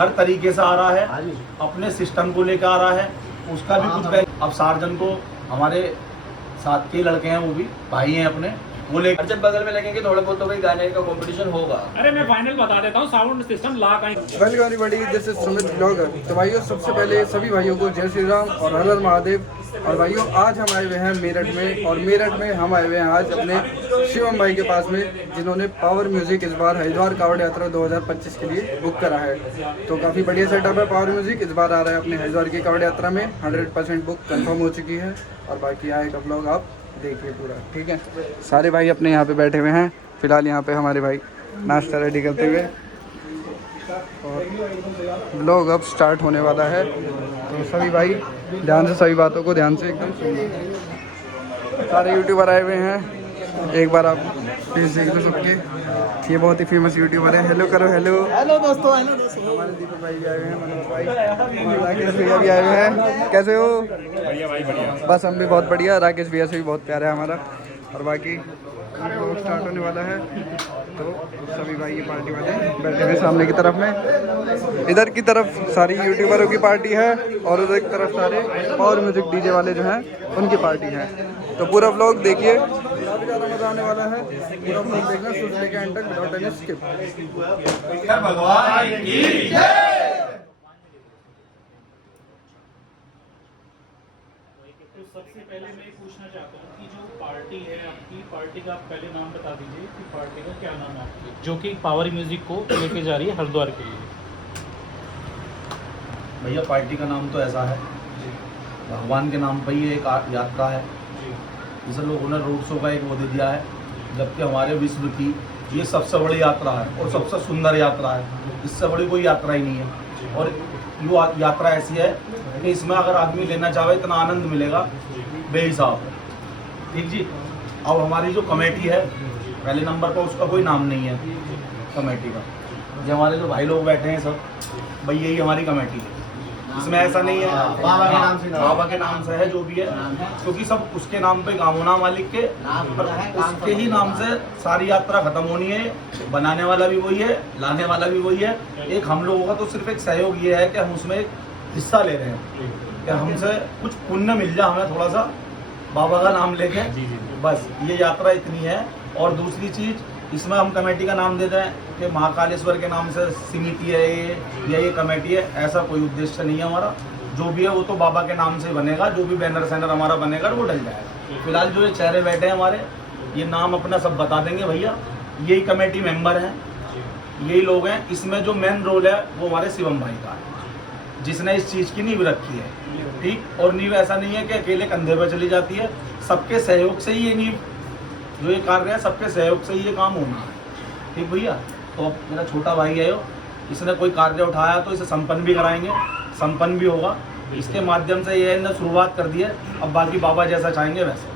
हर तरीके से आ रहा है, अपने सिस्टम को लेकर आ रहा है, उसका भी कुछ अब सार्जन को हमारे साथ के लड़के हैं, वो भी भाई हैं अपने, वो लेकर जब बगल में लगेंगे थोड़ा बहुत तो भाई गाने का कंपटीशन होगा। अरे मैं फाइनल बता देता हूँ, साउंड सिस्टम ला का welcome everybody, this is Sumit blogger. तो भाइयों, सबसे पहले सभी भाइयों को जय श्री राम और हर हर महादेव। और भाइयों, आज हम आए हुए हैं मेरठ में, और मेरठ में हम आए हुए हैं आज अपने शिवम भाई के पास में, जिन्होंने पावर म्यूजिक इस बार हरिद्वार कावड़ यात्रा 2025 के लिए बुक करा है। तो काफ़ी बढ़िया सेटअप है। पावर म्यूजिक इस बार आ रहा है अपने हरिद्वार की कावड़ यात्रा में, 100% बुक कंफर्म हो चुकी है। और बाकी आएगा ब्लॉग आप देखिए पूरा, ठीक है। सारे भाई अपने यहाँ पे बैठे हुए हैं। फिलहाल यहाँ पे हमारे भाई नाश्ता रेडी करते हुए, और ब्लॉग अब स्टार्ट होने वाला है। तो सभी भाई ध्यान से सभी बातों को ध्यान से एकदम सुनिए। सारे यूट्यूबर आए हुए हैं, एक बार आप फेस देख लो सबके। ये बहुत ही फेमस यूट्यूबर है। हेलो करो, हेलो हेलो दोस्तों, हेलो दोस्तों। हमारे दीपक भाई भी आए हुए हैं, मनोज भाई और राकेश भैया भी आए हुए हैं। कैसे हो? बढ़िया भाई, बढ़िया। बस हम भी बहुत बढ़िया। राकेश भैया से भी बहुत प्यारा है हमारा। और बाकी ब्लॉग स्टार्ट होने वाला है। तो सभी भाई ये पार्टी वाले बैठे हुए सामने की तरफ में, इधर की तरफ सारी यूट्यूबरों की पार्टी है, और उधर की तरफ सारे पावर म्यूजिक डीजे वाले जो हैं उनकी पार्टी है। तो पूरा व्लॉग देखिए, काफ़ी ज़्यादा मज़ा आने वाला है। पूरा व्लॉग देखना शुरू से लेकर एंड तक विदाउट एनी स्किप। भगवान की जय। तो सबसे पहले मैं ये पूछना चाहता हूँ कि जो पार्टी है आपकी, पार्टी का आप पहले नाम बता दीजिए कि पार्टी का क्या नाम है आपकी, जो कि पावर म्यूजिक को लेके जा रही है हरिद्वार के लिए। भैया पार्टी का नाम तो ऐसा है, भगवान के नाम पर ही एक यात्रा है। जिसे लोगों ने रोड शो का एक वो दे दिया है, जबकि हमारे विश्व की ये सबसे बड़ी यात्रा है और सबसे सुंदर यात्रा है। इससे बड़ी कोई यात्रा ही नहीं है। और ये यात्रा ऐसी है कि इसमें अगर आदमी लेना चाहे इतना आनंद मिलेगा बेहिसाब। ठीक जी। अब हमारी जो कमेटी है पहले नंबर पर, उसका कोई नाम नहीं है कमेटी का। जो हमारे जो भाई लोग बैठे हैं सब, भाई यही हमारी कमेटी है। इसमें ऐसा नहीं है बाबा के नाम से, बाबा के नाम से है जो भी है, क्योंकि सब उसके नाम पे काम होना, मालिक के, पर उसके ही नाम से सारी यात्रा खत्म होनी है। बनाने वाला भी वही है, लाने वाला भी वही है। एक हम लोगों का तो सिर्फ एक सहयोग ये है कि हम उसमें हिस्सा ले रहे हैं, कि हमसे कुछ पुण्य मिल जाए हमें थोड़ा सा बाबा का नाम लेके। बस ये यात्रा इतनी है। और दूसरी चीज़, इसमें हम कमेटी का नाम देते हैं कि महाकालेश्वर के नाम से समिति है ये, या ये कमेटी है, ऐसा कोई उद्देश्य नहीं है हमारा। जो भी है वो तो बाबा के नाम से बनेगा। जो भी बैनर सैनर हमारा बनेगा वो डल जाएगा। फिलहाल जो ये चेहरे बैठे हैं हमारे, ये नाम अपना सब बता देंगे भैया। यही कमेटी मेंबर हैं, यही लोग हैं। इसमें जो मेन रोल है वो हमारे शिवम भाई का है, जिसने इस चीज़ की नींव रखी है। ठीक। और नींव ऐसा नहीं है कि अकेले कंधे पर चली जाती है, सबके सहयोग से ही ये नींव, जो ये कार्य है, सबके सहयोग से ही ये काम होना है। ठीक भैया। तो अब मेरा छोटा भाई है, इसने कोई कार्य उठाया तो इसे संपन्न भी कराएंगे, संपन्न भी होगा। इसके माध्यम से ये ने शुरुआत कर दी है। अब बाकी बाबा जैसा चाहेंगे वैसे,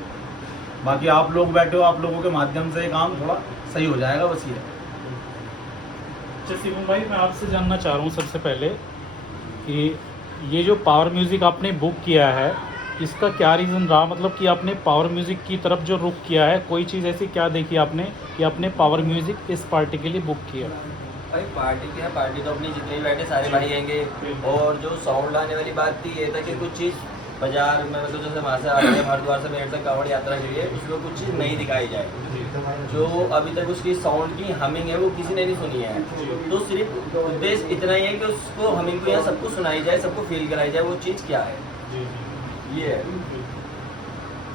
बाकी आप लोग बैठे हो, आप लोगों के माध्यम से ये काम थोड़ा सही हो जाएगा, बस ये। अच्छा शिवम भाई, मैं आपसे जानना चाह रहा हूँ सबसे पहले कि ये जो पावर म्यूज़िक आपने बुक किया है, इसका क्या रीज़न रहा? मतलब कि आपने पावर म्यूज़िक की तरफ जो रुख किया है, कोई चीज़ ऐसी क्या देखी आपने कि आपने पावर म्यूज़िक इस पार्टी के लिए बुक किया? भाई पार्टी क्या, पार्टी तो अपनी जितने भी बैठे सारे भाई आएंगे। और जो साउंड लाने वाली बात थी ये था कि कुछ चीज़ बाजार में, मतलब जैसे वहाँ से आ रहे हैं हरिद्वार से मेरठ तक कावड़ यात्रा के लिए, उसमें कुछ चीज़ नहीं दिखाई जाए। जो अभी तक उसकी साउंड की हमिंग है वो किसी ने नहीं सुनी है। तो सिर्फ उद्देश्य इतना ही है कि उसको हमिंग को यहाँ सबको सुनाई जाए, सबको फील कराई जाए वो चीज़ क्या है, ये है।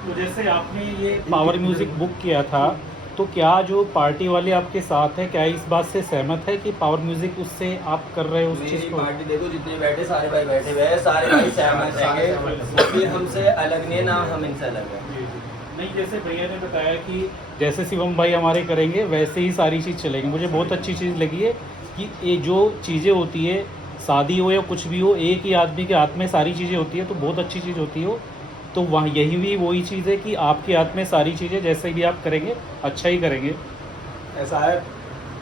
तो जैसे आपने ये पावर म्यूज़िक बुक किया था, तो क्या जो पार्टी वाले आपके साथ है, क्या इस बात से सहमत है कि पावर म्यूज़िक उससे आप कर रहे हो उस चीज़ मेरी को? पार्टी देखो, जितने बैठे सारे भाई बैठे हुए हैं, सारे भाई सहमत हैं। फिर हमसे अलग नहीं है ना, हम इनसे अलग है। नहीं, जैसे भैया ने बताया कि जैसे शिवम भाई हमारे करेंगे वैसे ही सारी चीज़ चलेगी। मुझे बहुत अच्छी चीज़ लगी है कि ये जो चीज़ें होती है, शादी हो या कुछ भी हो, एक ही आदमी के हाथ में सारी चीज़ें होती है, तो बहुत अच्छी चीज़ होती हो। तो वहाँ यही भी वही चीज़ है कि आपके हाथ में सारी चीज़ें, जैसे भी आप करेंगे अच्छा ही करेंगे। ऐसा है,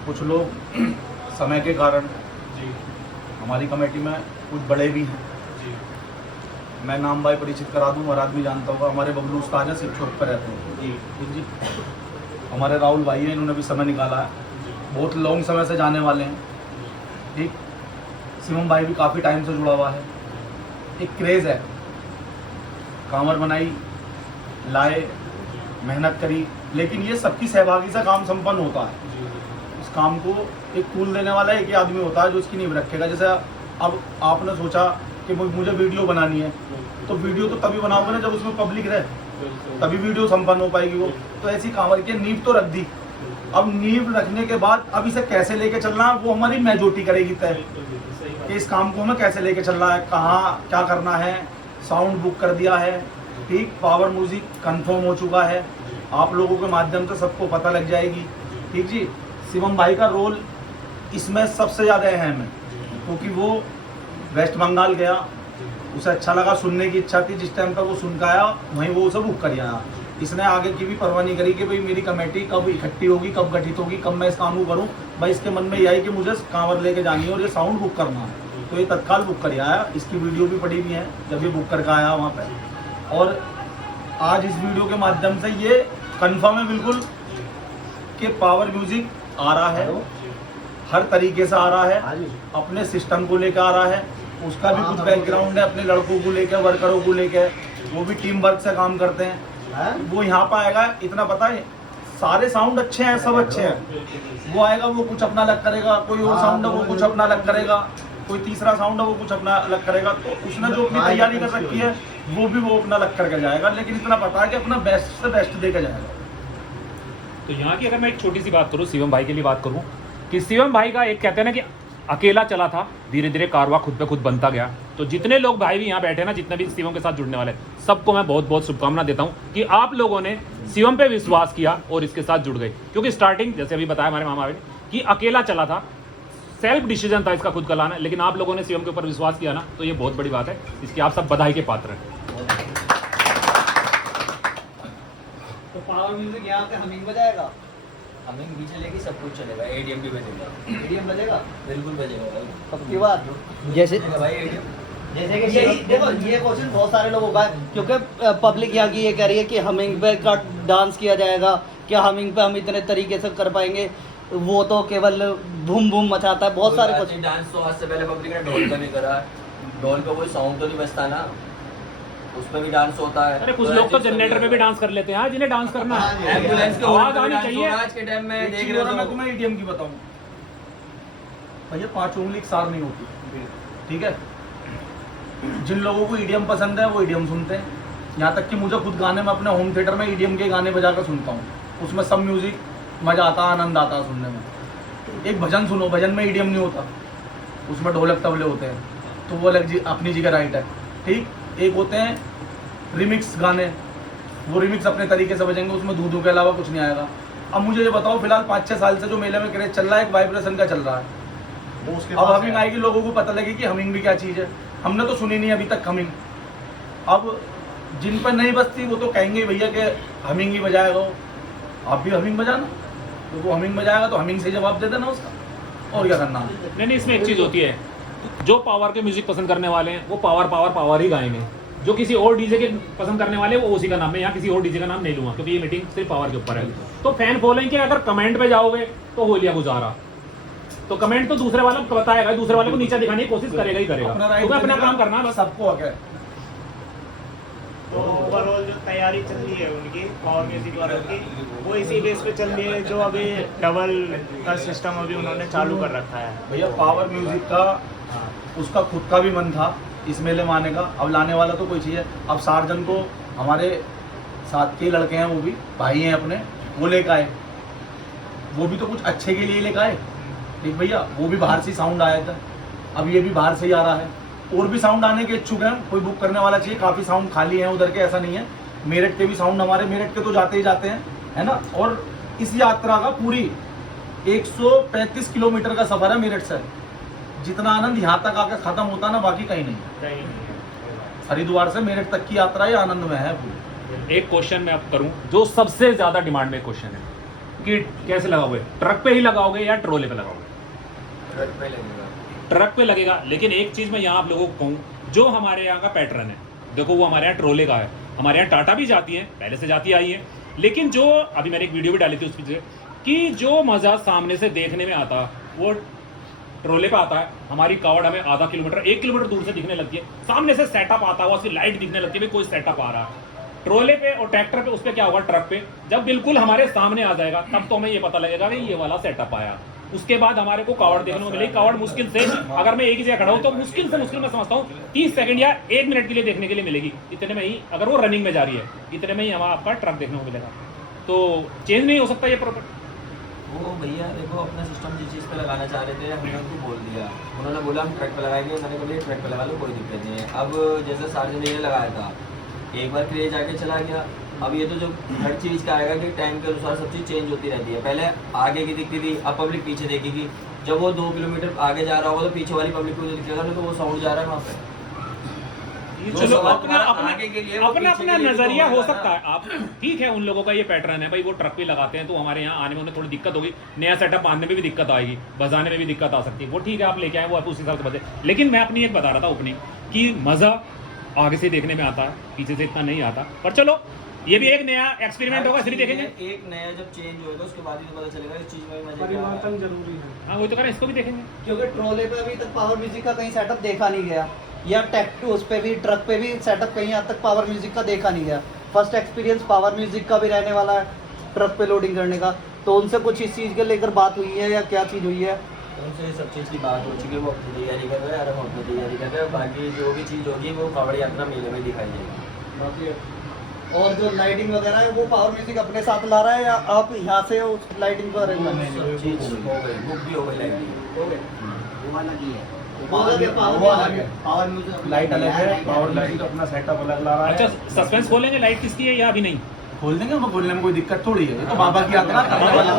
कुछ लोग समय के कारण जी हमारी कमेटी में कुछ बड़े भी हैं। जी। मैं नाम भाई परिचित करा दूँ, हर आदमी जानता होगा। हमारे बबलू उस्ताद हैं, शिव चौक पर रहते हैं। जी ठीक जी। हमारे राहुल भाई हैं, इन्होंने भी समय निकाला है। बहुत लॉन्ग समय से जाने वाले हैं। ठीक। शिवम भाई भी काफ़ी टाइम से जुड़ा हुआ है, एक क्रेज़ है, कांवर बनाई, लाए, मेहनत करी, लेकिन ये सबकी सहभागी से काम संपन्न होता है। इस काम को एक टूल देने वाला एक ही आदमी होता है जो इसकी नींव रखेगा। जैसे अब आपने सोचा कि मुझे वीडियो बनानी है, तो वीडियो तो तभी बनाओगे ना जब उसमें पब्लिक रहे, तभी वीडियो संपन्न हो पाएगी वो। तो ऐसी कांवर की नींव तो रख दी, अब नींव रखने के बाद अब इसे कैसे लेके चलना वो हमारी मेजोरिटी करेगी तय कि इस काम को हमें कैसे लेके चलना है, कहाँ क्या करना है। साउंड बुक कर दिया है, ठीक, पावर म्यूजिक कंफर्म हो चुका है, आप लोगों के माध्यम से सबको पता लग जाएगी, ठीक जी। शिवम भाई का रोल इसमें सबसे ज़्यादा अहम है, क्योंकि वो वेस्ट बंगाल गया, उसे अच्छा लगा, सुनने की इच्छा थी, जिस टाइम पर वो सुन के आया वहीं वो उसे बुक कर आया। इसने आगे की भी परवाह नहीं करी कि भाई मेरी कमेटी कब इकट्ठी होगी, कब गठित होगी, कब मैं इस काम को करूँ। भाई इसके मन में यह आई कि मुझे कांवर लेके जानी है और ये साउंड बुक करना है, तो ये तत्काल बुक कर आया। इसकी वीडियो भी पड़ी हुई है जब ये बुक करके आया वहाँ पे। और आज इस वीडियो के माध्यम से ये कंफर्म है बिल्कुल कि पावर म्यूजिक आ रहा है, हर तरीके से आ रहा है, अपने सिस्टम को लेकर आ रहा है, उसका भी कुछ बैकग्राउंड है, अपने लड़कों को लेकर, वर्करों को लेकर, वो भी टीम वर्क से काम करते हैं। वो यहाँ पर आएगा, इतना पता है, सारे साउंड अच्छे हैं, सब अच्छे हैं। वो आएगा, वो कुछ अपना अलग करेगा, कोई और साउंड है वो कुछ अपना अलग करेगा, कोई तीसरा साउंड है वो कुछ अपना अलग करेगा। तो उसने जो अपनी तैयारी कर रखी है वो अपना अलग करके जाएगा, लेकिन इतना पता है कि अपना बेस्ट से बेस्ट देकर जाएगा। तो यहाँ की अगर मैं एक छोटी सी बात करूँ, शिवम भाई के लिए बात करूँ, कि शिवम भाई का एक कहते हैं ना कि अकेला चला था, धीरे धीरे कारवा खुद पे खुद बनता गया। तो जितने लोग भाई भी यहाँ बैठे ना, जितने भी शिवम के साथ जुड़ने वाले, सबको मैं बहुत बहुत शुभकामना देता हूँ कि आप लोगों ने शिवम पे विश्वास किया और इसके साथ जुड़ गए। क्योंकि स्टार्टिंग जैसे अभी बताया हमारे मामा ने कि अकेला चला था, सेल्फ डिसीजन था इसका खुद का लाना, लेकिन आप लोगों ने शिवम के ऊपर विश्वास किया ना, तो ये बहुत बड़ी बात है। इसकी आप सब बधाई के पात्र हैं। तो पावर म्यूजिक यहाँ पे हमिंग बजाएगा, हमिंग भी चलेगी, सब कुछ चलेगा, एडीएम भी बजेगा, मीडियम बजेगा, बिल्कुल बजेगा भाई। पक्की बात। जैसे बजेगा भाई एडीएम। जैसे कि यही देखो, ये क्वेश्चन बहुत सारे लोगों का है, क्योंकि पब्लिक यहाँ की ये कह रही है कि हमिंग पे का डांस किया जाएगा, क्या हमिंग पे हम इतने तरीके से कर पाएंगे, वो तो केवल बूम बूम मचाता है। बहुत सारे क्वेश्चन। डांस तो आज से पहले पब्लिक ने ढोल पे भी करा, ढोल पे कोई साउंड तो नहीं बजता ना, उस पे भी डांस होता है। अरे कुछ लोग तो जनरेटर पे भी डांस कर लेते हैं, जिन्हें डांस करना है। एम्बुलेंस के आवाज आनी चाहिए। आज के टाइम में देख एक रहे चीज़ और मैं हो तुम्हें ईडीएम की बताऊं, भैया 5 उंगली की सार नहीं होती, ठीक है। जिन लोगों को ईडीएम पसंद है वो ईडीएम सुनते हैं, यहाँ तक कि मुझे खुद गाने में अपने होम थिएटर में ईडीएम के गाने बजा कर सुनता हूँ, उसमें सब म्यूजिक मजा आता, आनंद आता सुनने में। एक भजन सुनो, भजन में ईडीएम नहीं होता, उसमें ढोलक तबले होते हैं, तो वो अलग अपनी जगह राइट है, ठीक। एक होते हैं रिमिक्स गाने, वो रिमिक्स अपने तरीके से बजेंगे, उसमें दूधों के अलावा कुछ नहीं आएगा। अब मुझे ये बताओ, फिलहाल 5-6 साल से जो मेले में क्रेज चल रहा है, एक वाइब्रेशन का चल रहा है, अब हमिंग आएगी, लोगों को पता लगे कि हमिंग भी क्या चीज़ है। हमने तो सुनी नहीं अभी तक हमिंग। अब जिन पर नहीं बजती वो तो कहेंगे भैया कि हमिंग ही बजाएगा, आप भी हमिंग बजाना, तो वो हमिंग बजाएगा तो हमिंग से जवाब दे देना उसका, और क्या करना। नहीं, इसमें एक चीज़ होती है, जो पावर के म्यूजिक पसंद करने वाले हैं वो पावर पावर पावर ही गाएंगे। जो किसी और डीजे के पसंद करने वाले वो उसी का नाम है, यहाँ किसी और डीजे का नाम नहीं लूंगा, क्योंकि ये मीटिंग सिर्फ पावर के ऊपर है। तो फैन फॉलोइंग के अगर कमेंट पे जाओगे तो हो लिया गुजारा, तो कमेंट तो दूसरे वाला बताएगा, दूसरे वाले को नीचा दिखाने की कोशिश करेगा ही करेगा। तुम्हें अपना काम करना है बस। सबको हक है। तो ओवरऑल जो तैयारी चल रही है उनकी पावर म्यूजिक वालों की, वो इसी बेस पे चल रही है, जो अभी डबल का सिस्टम अभी उन्होंने चालू कर रखा है। भैया पावर म्यूजिक का उसका खुद का भी मन था इस मेले में आने का, अब लाने वाला तो कोई चाहिए। अब सार्जन को हमारे साथ के लड़के हैं, वो भी भाई हैं अपने, वो लेकर आए, वो भी तो कुछ अच्छे के लिए लेकर आए, ठीक भैया। वो भी बाहर से साउंड आया था, अब ये भी बाहर से ही आ रहा है, और भी साउंड आने के इच्छुक हैं, कोई बुक करने वाला चाहिए। काफ़ी साउंड खाली हैं उधर के, ऐसा नहीं है। मेरठ के भी साउंड, हमारे मेरठ के तो जाते ही जाते हैं, है ना। और इस यात्रा का पूरी 135 किलोमीटर का सफ़र है मेरठ से, जितना आनंद यहाँ तक आकर ख़त्म होता ना, बाकी कहीं नहीं। हरिद्वार से मेरठ तक की यात्रा ये आनंद में है पूरी। एक क्वेश्चन मैं अब करूं, जो सबसे ज्यादा डिमांड में क्वेश्चन है कि कैसे लगाओगे, ट्रक पे ही लगाओगे या ट्रोले पे लगाओगे? ट्रक पे लगेगा। ट्रक पे लगेगा, लेकिन एक चीज मैं यहाँ आप लोगों को कहूँ, जो हमारे यहाँ का पैटर्न है, देखो वो हमारे यहाँ ट्रोले का है। हमारे यहाँ टाटा भी जाती है, पहले से जाती आई है, लेकिन जो अभी मैंने एक वीडियो भी डाली थी उस पर कि जो मजा सामने से देखने में आता वो ट्रोले पे आता है, हमारी कावड़ हमें आधा किलोमीटर 1 किलोमीटर दूर से दिखने लगती है, सामने से सेटअप आता हुआ उसकी लाइट दिखने लगती है, भाई कोई सेटअप आ रहा है। ट्रोले पे और ट्रैक्टर पे उस पर क्या होगा, ट्रक पे जब बिल्कुल हमारे सामने आ जाएगा तब तो हमें ये पता लगेगा कि ये वाला सेटअप आया। उसके बाद हमारे को कावड़ देखने को मिलेगी। कावड़ मुश्किल से, अगर मैं एक ही जगह खड़ा हूँ तो मुश्किल से मुश्किल मैं समझता हूँ 30 सेकंड या 1 मिनट के लिए देखने के लिए मिलेगी। इतने में ही, अगर वो रनिंग में जा रही है, इतने में ही हमारा आपका ट्रक देखने को मिलेगा। तो चेंज नहीं हो सकता ये प्रॉपर्टी। वो भैया देखो अपना सिस्टम जिस चीज़ पे लगाना चाह रहे थे हमने उनको बोल दिया, उन्होंने बोला हम ट्रैक पे लगाएंगे, मैंने कहा ट्रैक पे लगा लो कोई दिक्कत नहीं है। अब जैसे सार्वजनिक ने लगाया था, एक बार क्रेज आके चला गया, अब ये तो जो हर चीज़ का आएगा कि टाइम के अनुसार सब चीज़ चेंज होती रहती है। पहले आगे की दिखती थी, अब पब्लिक पीछे देखेगी। जब वो 2 किलोमीटर आगे जा रहा होगा तो पीछे वाली पब्लिक को दिखेगा नहीं, तो वो साउंड जा रहा है वहाँ पे। चलो तो अपना आगे के लिए वो अपना पीछे अपना के लिए नजरिया तो हो होगा सकता है। आप ठीक है, उन लोगों का ये पैटर्न है भाई, वो ट्रक पे लगाते हैं तो हमारे यहाँ आने में उन्हें थोड़ी दिक्कत होगी, नया सेटअप बांधने में भी दिक्कत आएगी, बजाने में भी दिक्कत आ सकती है। वो ठीक है, आप लेके आए, वो आप उस हिसाब से बजे। लेकिन मैं अपनी एक बता रहा था ओपनिंग कि मजा आगे से देखने में आता है, पीछे से इतना नहीं आता। पर चलो ये भी एक नया एक्सपेरिमेंट होगा, इसलिए देखेंगे। एक नया जब चेंज होगा उसके बाद ही तो पता चलेगा इस चीज में मजा क्या है। परिवर्तन जरूरी है। हाँ वही तो करें, इसको भी देखेंगे। क्योंकि ट्रोले पे अभी तक पावर म्यूजिक का कहीं सेटअप देखा नहीं गया, या उस पे भी, ट्रक पे भी सेटअप कहीं आज तक पावर म्यूजिक का देखा नहीं गया। फर्स्ट एक्सपीरियंस पावर म्यूजिक का भी रहने वाला है ट्रक पे लोडिंग करने का। तो उनसे कुछ इस चीज़ के लेकर बात हुई है या क्या चीज़ हुई है? उनसे सब चीज़ की बात हो चुकी है, वो अपनी तैयारी कर रहे हैं, हम अपनी तैयारी कर रहे हैं। बाकी जो भी चीज़ होगी वो कावड़ यात्रा मेले में दिखाई देगी। बाकी और जो लाइटिंग वगैरह है वो पावर म्यूजिक अपने साथ ला रहा है या आप यहाँ से उस लाइटिंग को अरेंज कर रहे हैं? सब चीज़ हो गई, बुक भी हो गई लाइटिंग। पावर म्यूजिक लाइट अलग है, पावर लाइट अपना सेटअप अलग ला रहा है। अच्छा सस्पेंस खोलेंगे लाइट किसकी है या अभी नहीं? खोल देंगे, उनको खोलने में कोई दिक्कत थोड़ी है, ये तो बाबा की यात्रा करने वाला है।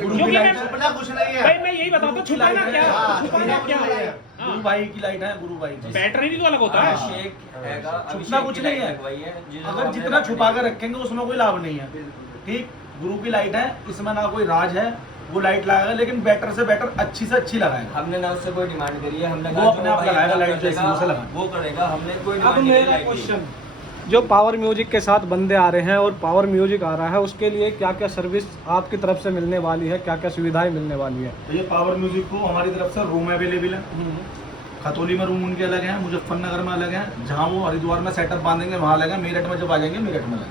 गुरु क्योंकि की मैं लाइट है। कुछ नहीं भाई मैं यही बताता हूँ, छुपाना क्या, छुपाना क्या है? गुरु भाई की लाइट है, गुरु भाई की। पैटर्न ही तो अलग होता है। छुपना कुछ नहीं है, अगर जितना छुपा कर रखेंगे उसमें कोई लाभ नहीं है। ठीक, गुरु की लाइट है, इसमें ना कोई राज है, वो लाइट लगाएगा लेकिन बेटर से बेटर, अच्छी से अच्छी लगाएगा। हमने ना उससे कोई डिमांड करी है, हमने वो अपने आप लगाएगा लाइट, जैसे मुंह से लगाएगा वो करेगा, हमने कोई अब डिमांड मेरा क्वेश्चन, जो पावर म्यूजिक के साथ बंदे आ रहे हैं और पावर म्यूजिक आ रहा है, उसके लिए क्या क्या सर्विस आपकी तरफ से मिलने वाली है, क्या क्या सुविधाएं मिलने वाली है? तो ये पावर म्यूजिक को हमारी तरफ से रूम अवेलेबल है। खतौली में रूम उनके अलग हैं, मुजफ्फरनगर में अलग हैं, जहाँ वो हरिद्वार में सेटअप बांधेंगे वहाँ अलग है, मेरठ में जब आ जाएंगे मेरठ में अलग है।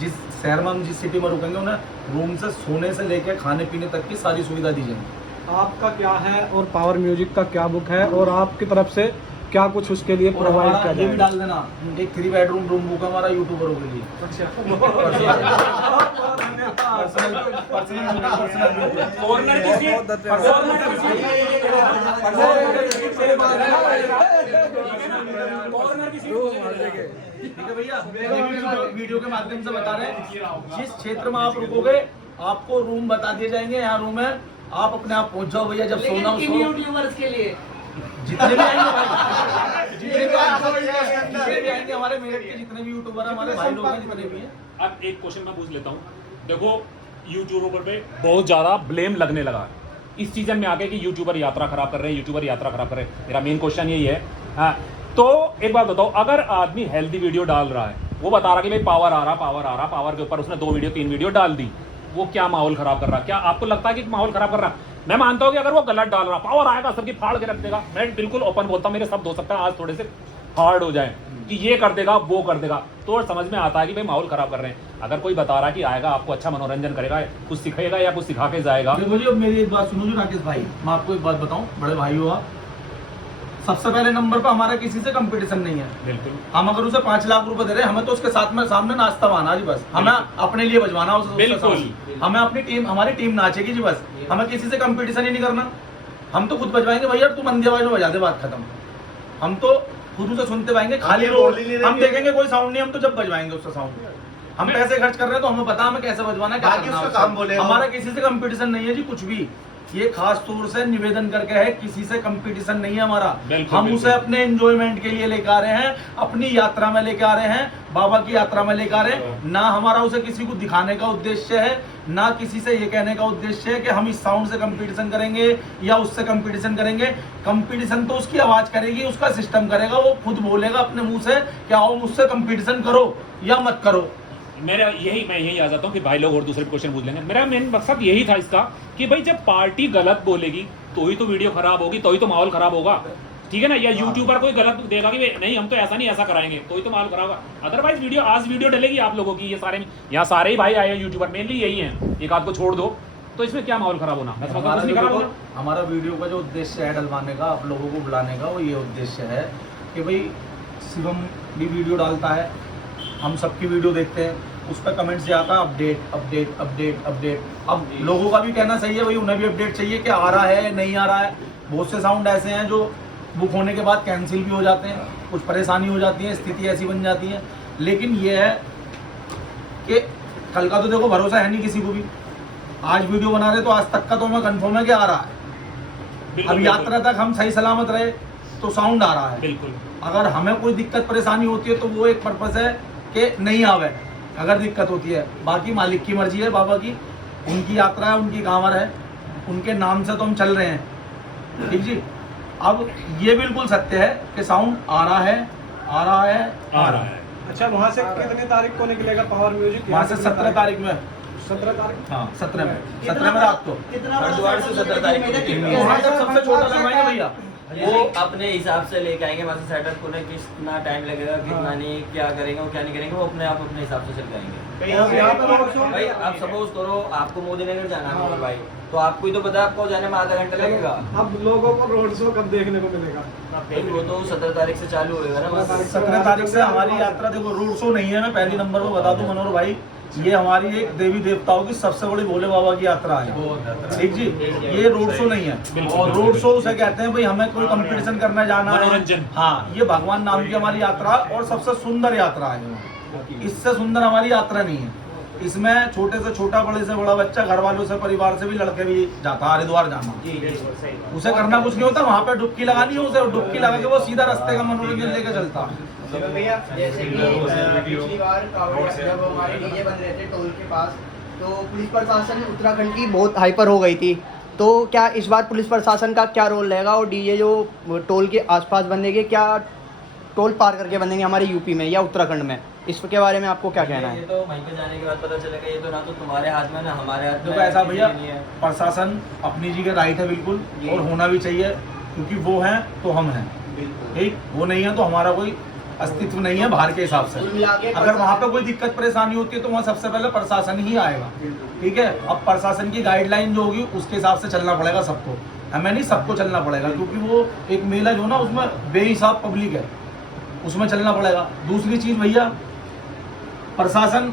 जिस शहर में हम जिस सिटी में रुकेंगे उन्हें रूम से सोने से लेकर खाने पीने तक की सारी सुविधा दी जाएगी। आपका क्या है और पावर म्यूजिक का क्या बुक है और आपकी तरफ से क्या कुछ उसके लिए और प्रोवाइड हमारा किया ये भी जाएगा? डाल देना, एक 3 बेडरूम रूम बुक हमारा यूट्यूबरों के लिए। कॉर्नर की सीट, बहुत धन्यवाद। कॉर्नर की सीट। ठीक है भैया, ये वीडियो के माध्यम से बता रहे हैं, जिस क्षेत्र में आप रुकोगे आपको रूम बता दिए जाएंगे, यहाँ रूम है, आप अपने आप पहुंच जाओ भैया, जब सोना हो सो। यूट्यूबर्स के लिए जितने भी आएंगे भाई, जितने भी आएंगे हमारे मेरठ के जितने भी यूट्यूबर हैं, हमारे भाई लोग हैं जितने भी हैं। अब एक क्वेश्चन मैं पूछ लेता हूँ। देखो यूट्यूबर पे बहुत ज्यादा ब्लेम लगने लगा है इस सीजन में आके कि यूट्यूबर यात्रा खराब कर रहे हैं, यूट्यूबर यात्रा खराब कर रहे हैं। मेरा मेन क्वेश्चन यही है। हाँ, तो एक बात बताओ, अगर आदमी हेल्दी वीडियो डाल रहा है, वो बता रहा कि भाई पावर आ रहा, पावर के ऊपर उसने 2 वीडियो 3 वीडियो डाल दी, वो क्या माहौल खराब कर रहा है? क्या आपको लगता है कि माहौल खराब कर रहा है? मैं मानता हूँ कि अगर वो गलत डाल रहा, पावर आएगा सबकी फाड़ के रख देगा, मैं बिल्कुल ओपन बोलता हूँ, मेरे शब्द हो सकता है आज थोड़े से हार्ड हो जाए कि ये कर देगा वो कर देगा, तो समझ में आता है कि भाई माहौल खराब कर रहे हैं। अगर कोई बता रहा है कि आएगा आपको अच्छा मनोरंजन करेगा, कुछ सिखाएगा या कुछ सिखा के जाएगा। देखो जी, अब मेरी एक बात सुनो जी राकेश भाई, मैं आपको एक बात बताऊं, बड़े भाई हो आप, सबसे पहले नंबर पर हमारा किसी से कंपटीशन नहीं है। बिल्कुल, हम अगर उसे 5 लाख रुपए दे रहे हैं, हमें तो उसके साथ में सामने नाचता बहाना जी बस, हमें अपने लिए बजवाना उसके बिल्कुल। साथ। हमें अपनी टीम, हमारी टीम नाचेगी जी बस, हमें किसी से कंपटीशन ही नहीं करना। हम तो खुद बजवाएंगे भैया, तू मंदी आवाज में बजा दे, बात खत्म। हम तो खुद से सुनते पाएंगे, खाली रोड हम देखेंगे कोई साउंड नहीं, हम तो जब बजवाएंगे उसका साउंड। हम पैसे खर्च कर रहे हैं तो हमें पता हमें कैसे बजवाना है, क्या करना है काम बोले हमारा किसी से कंपटीशन नहीं है जी, कुछ भी। ये खास तौर से निवेदन करके है, किसी से कंपटीशन नहीं है हमारा। बिल्कुल, हम बिल्कुल। उसे अपने एंजॉयमेंट के लिए लेकर आ रहे हैं, अपनी यात्रा में लेकर आ रहे हैं, बाबा की यात्रा में लेकर आ रहे हैं। ना हमारा उसे किसी को दिखाने का उद्देश्य है, ना किसी से ये कहने का उद्देश्य है कि हम इस साउंड से कंपटीशन करेंगे या उससे कंपटीशन करेंगे। कंपटीशन तो उसकी आवाज करेगी, उसका सिस्टम करेगा, वो खुद बोलेगा अपने मुंह से कि आओ मुझसे कंपटीशन करो या मत करो। मैं यही आ जाता हूँ कि भाई लोग और दूसरे क्वेश्चन पूछ लेंगे। मेरा मेन मकसद यही था इसका कि भाई जब पार्टी गलत बोलेगी तो ही तो वीडियो खराब होगी, तो ही तो माहौल खराब होगा, ठीक है ना। या यूट्यूबर कोई गलत देगा कि नहीं हम तो ऐसा नहीं ऐसा कराएंगे, तो ही तो माहौल खराब होगा। अदरवाइज वीडियो आज वीडियो डलेगी आप लोगों की, ये सारे यहाँ सारे ही भाई आए हैं यूट्यूबर, मेनली यही हैं, एक आध को छोड़ दो, तो इसमें क्या माहौल खराब होना। मैं समझता हूँ कुछ नहीं खराब होना। हमारा वीडियो का जो उद्देश्य है डलवाने का, आप लोगों को बुलाने का, वो ये उद्देश्य है कि भाई शिवम भी वीडियो डालता है, हम सबकी वीडियो देखते हैं, उस पर कमेंट से आता है अपडेट अपडेट अपडेट अपडेट। अब लोगों का भी कहना सही है भाई, उन्हें भी अपडेट चाहिए कि आ रहा है नहीं आ रहा है। बहुत से साउंड ऐसे हैं जो बुक होने के बाद कैंसिल भी हो जाते हैं, कुछ परेशानी हो जाती है, स्थिति ऐसी बन जाती है। लेकिन ये है कि कल का तो देखो भरोसा है नहीं किसी को भी। आज वीडियो बना रहे तो आज तक का तो हमें कंफर्म है कि आ रहा है। बिल्कुल, अब यात्रा तक हम सही सलामत रहे तो साउंड आ रहा है। बिल्कुल अगर हमें कोई दिक्कत परेशानी होती है तो वो एक पर्पस है कि नहीं आवे, अगर दिक्कत होती है। बाकी मालिक की मर्जी है, बाबा की, उनकी यात्रा है, उनकी कांवर है, उनके नाम से तो हम चल रहे हैं, ठीक जी। अब ये बिल्कुल सत्य है कि साउंड आ रहा है आ रहा है आ रहा है। अच्छा, वहाँ से कितने तारीख को निकलेगा पावर म्यूजिक? वहाँ से 17 तारीख में, 17 तारीख। हाँ 17 में रात को। हरिद्वार से 17 तारीख को वहाँ तक सबसे छोटा लगवाएंगे भैया। वो अपने हिसाब से लेके आएंगे, वहाँ से सेटअप को कितना टाइम लगेगा, कितना नहीं, क्या करेंगे, वो क्या नहीं करेंगे, वो अपने आप अपने हिसाब से चल जाएंगे। भाई आप सपोज करो आपको मोदी नगर जाना है भाई, तो आपको ही तो पता है आपको जाने में आधा घंटा लगेगा। अब लोगों को रोड शो कब देखने को मिलेगा? भाई वो तो 17 तारीख से चालू होएगा ना। 17 तारीख से हमारी यात्रा, देखो रोड शो नहीं है, मैं पहली नंबर को बता दूं मनोहर भाई, ये हमारी एक देवी देवताओं की सबसे बड़ी भोले बाबा की यात्रा है, ठीक जी। ये रोड शो नहीं है, और रोड शो उसे कहते हैं भाई हमें कोई कंपटीशन करने जाना है, मनोरंजन। हाँ, ये भगवान नाम की हमारी यात्रा और सबसे सुंदर यात्रा है। इससे सुंदर हमारी यात्रा नहीं है। इसमें छोटे से छोटा, बड़े से बड़ा बच्चा, घर वालों से, परिवार से भी लड़के भी जाता है हरिद्वार जाना। उसे करना कुछ नहीं होता, वहाँ पे डुबकी लगानी है, उसे डुबकी लगा के वो सीधा रास्ते का मनोरंजन लेके चलता है। भैया जैसे कि पिछली बार कांवड़ जब हमारे डीजे बन रहे थे टोल के पास, तो पुलिस प्रशासन उत्तराखंड की बहुत हाइपर हो गई थी, तो क्या इस बार पुलिस प्रशासन का क्या रोल रहेगा? और डीजे जो टोल के आसपास बनेंगे, क्या टोल पार करके बनेंगे हमारे यूपी में या उत्तराखंड में? इसके बारे में आपको क्या कहना है? ये तो वहीं पे जाने के बाद पता चलेगा, ये तो ना तो तुम्हारे हाथ में ना हमारे हाथ में। देखो ऐसा भैया, प्रशासन अपनी जगह राइट है बिल्कुल, और होना भी चाहिए, क्योंकि वो हैं तो हम हैं, ठीक। वो नहीं है तो हमारा कोई अस्तित्व नहीं है बाहर के हिसाब से। अगर वहाँ पे कोई दिक्कत परेशानी होती है तो वहाँ सबसे पहले प्रशासन ही आएगा, ठीक है। अब प्रशासन की गाइडलाइन जो होगी उसके हिसाब से चलना पड़ेगा सबको, हमें नहीं, सबको चलना पड़ेगा, क्योंकि वो एक मेला जो ना उसमें बेहिसाब पब्लिक है, उसमें चलना पड़ेगा। दूसरी चीज भैया, प्रशासन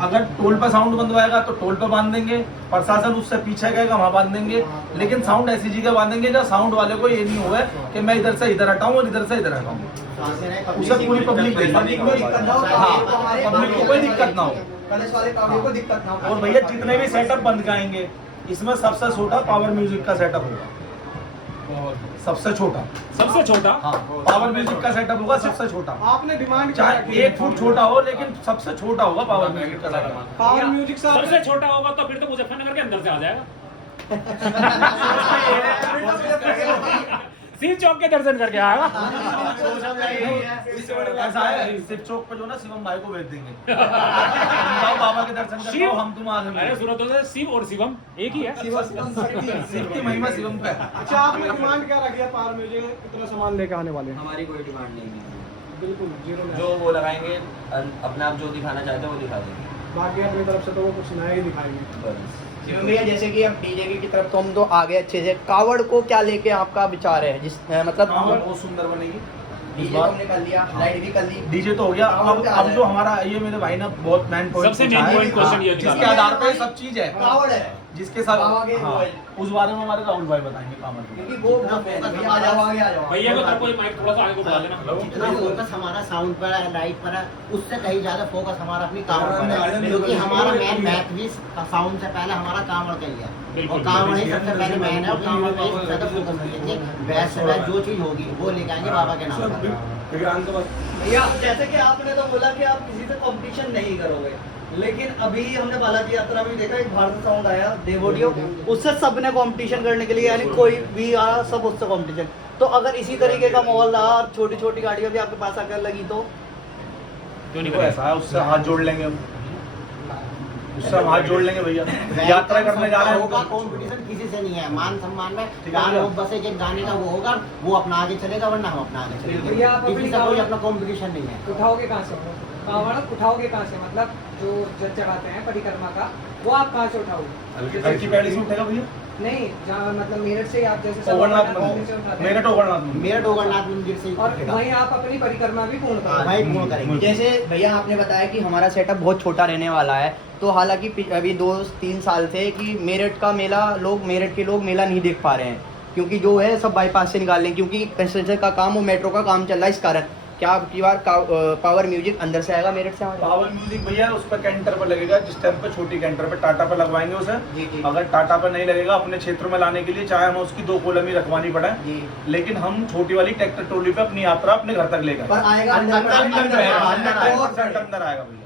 अगर टोल पर साउंड बंदवाएगा तो टोल पर बांध देंगे, प्रशासन उससे पीछे गएगा वहाँ बांध देंगे, लेकिन साउंड ऐसी जगह बांधेंगे जहाँ साउंड वाले को ये नहीं होगा कि मैं इधर से इधर हटाऊं और इधर से इधर हटाऊं, उसे पूरी पब्लिक देगी, हाँ, पब्लिक को कोई दिक्कत ना हो। और भैया जितने भी सेटअप बंद कराएंगे, इसमें सबसे छोटा पावर म्यूजिक का सेटअप होगा, सबसे छोटा हाँ, पावर म्यूजिक का सेटअप होगा, सबसे छोटा। आपने डिमांड चाहे 1 फुट छोटा हो, लेकिन सबसे छोटा होगा पावर म्यूजिक का सेटअप। पावर म्यूजिक सबसे छोटा होगा तो फिर तो मुजफ्फरनगर के अंदर से आ जाएगा। शिव चौक के दर्शन करके आएगा। ऐसा है, शिव चौक पे जो ना शिवम भाई को भेज देंगे, जाओ बाबा के दर्शन करो, हम तुम आगे। अरे सूरत तो शिव और शिवम एक ही है। शिव की महिमा शिवम पे। अच्छा, आपने डिमांड क्या रखी है? पावर म्यूजिक कितना सामान लेके आने वाले हैं? हमारी कोई डिमांड नहीं है, बिल्कुल जीरो में। जो वो लगाएंगे अपना आप जो दिखाना चाहते हैं वो दिखा देंगे, बाकी अपनी तरफ से तो वो कुछ नया ही दिखाएंगे। बस। शिवम भैया जैसे कि अब डीजे की तरफ तो हम तो आ गए अच्छे से, कावड़ को क्या लेके आपका विचार है? जिस मतलब बहुत सुंदर बनेगी। डीजे तो हमने कर लिया, लाइट भी कर ली, डीजे तो हो गया। अब जो हमारा ये मेरे भाई ने बहुत मेन पॉइंट, सबसे मेन पॉइंट क्वेश्चन ये जिसके आधार पे सब चीज है, कावड़ है, जिसके साथ आगे हाँ, वो है। उस बारे में हमारे राहुल भाई बताएंगे कामर क्योंकि वो आ जाओ आगे आ जाओ। भैया को तो कोई माइक थोड़ा सा आगे को बुला देना। जितना फोकस हमारा साउंड पर है, लाइट पर है, उससे कहीं ज्यादा फोकस हमारा अपनी कांवड़ पर है, क्योंकि हमारा मेन मैथ भी साउंड से पहले हमारा कांवड़ का ही है, बिल्कुल, और कांवड़ ही सबसे पहले मैन है, और कांवड़ पे सबसे ज्यादा फोकस करेंगे। वैसे जो चीज होगी वो लेके आएंगे बाबा के नाम पर। भैया जैसे कि आपने तो बोला कि आप किसी से कंपटीशन नहीं करोगे, लेकिन अभी हमने बालाजी यात्रा में देखा एक भारत साउंड आया देवोडियो, उससे सबने कंपटीशन करने के लिए, यानी कोई भी आया सब उससे कंपटीशन। तो अगर इसी तरीके का माहौल रहा और छोटी छोटी गाड़ियां भी आपके पास आकर लगी तो क्यों नहीं ऐसा है, उससे हाथ जोड़ लेंगे हम, उससे हम हाथ जोड़ लेंगे भैया, यात्रा करने जा रहे होगा हैं। कंपटीशन किसी से नहीं है, मान सम्मान में ठीक है गाने भैया। बसे के गाने का वो होगा, वो अपना आगे चलेगा, वरना हम अपना आगे चलेंगे। भैया, आप किसी अपनी से कोई गाँव- अपना कंपटीशन नहीं है। उठाओगे कहाँ से कावड़ उठाओगे कहाँ से, मतलब जो जल चढ़ाते हैं परिक्रमा का, वो आप कहाँ से उठाओगे? घर की पैड़ी से उठेगा भैया, नहीं, जहाँ मतलब मेरठ से आप जैसे सब ओगरनाथ मंदिर से मंदिर, उठाते हैं। मेरठ ओगरनाथ मंदिर। मेरठ ओगरनाथ मंदिर से ही और उठेगा। वहीं आप अपनी परिक्रमा भी पूर्ण करोगे। वहीं पूर्ण करेंगे। जैसे भैया आपने बताया कि हमारा सेटअप बहुत छोटा रहने वाला है, तो हालांकि अभी 2-3 साल से कि मेरठ का मेला मेरठ के लोग मेला नहीं देख पा रहे हैं, क्योंकि जो है सब बाईपास से निकाल लें, क्योंकि कंस्ट्रक्शन का काम और मेट्रो का काम चल रहा है। इस कारण क्या आपकी बार पावर म्यूजिक अंदर से आएगा मेरठ से हमारे? पावर म्यूजिक भैया उस पर कैंटर पर लगेगा, जिस टाइम पे छोटी कैंटर पे टाटा पे लगवाएंगे उसे। जी जी अगर टाटा पे नहीं लगेगा, अपने क्षेत्र में लाने के लिए चाहे हमें उसकी 2 कोलम ही रखवानी पड़े, जी। लेकिन हम छोटी वाली ट्रैक्टर ट्रॉली पे अपनी यात्रा अपने घर तक ले गए। पर आएगा अंदर अंदर में, अंदर में, अंदर में। 100% अंदर आएगा भैया,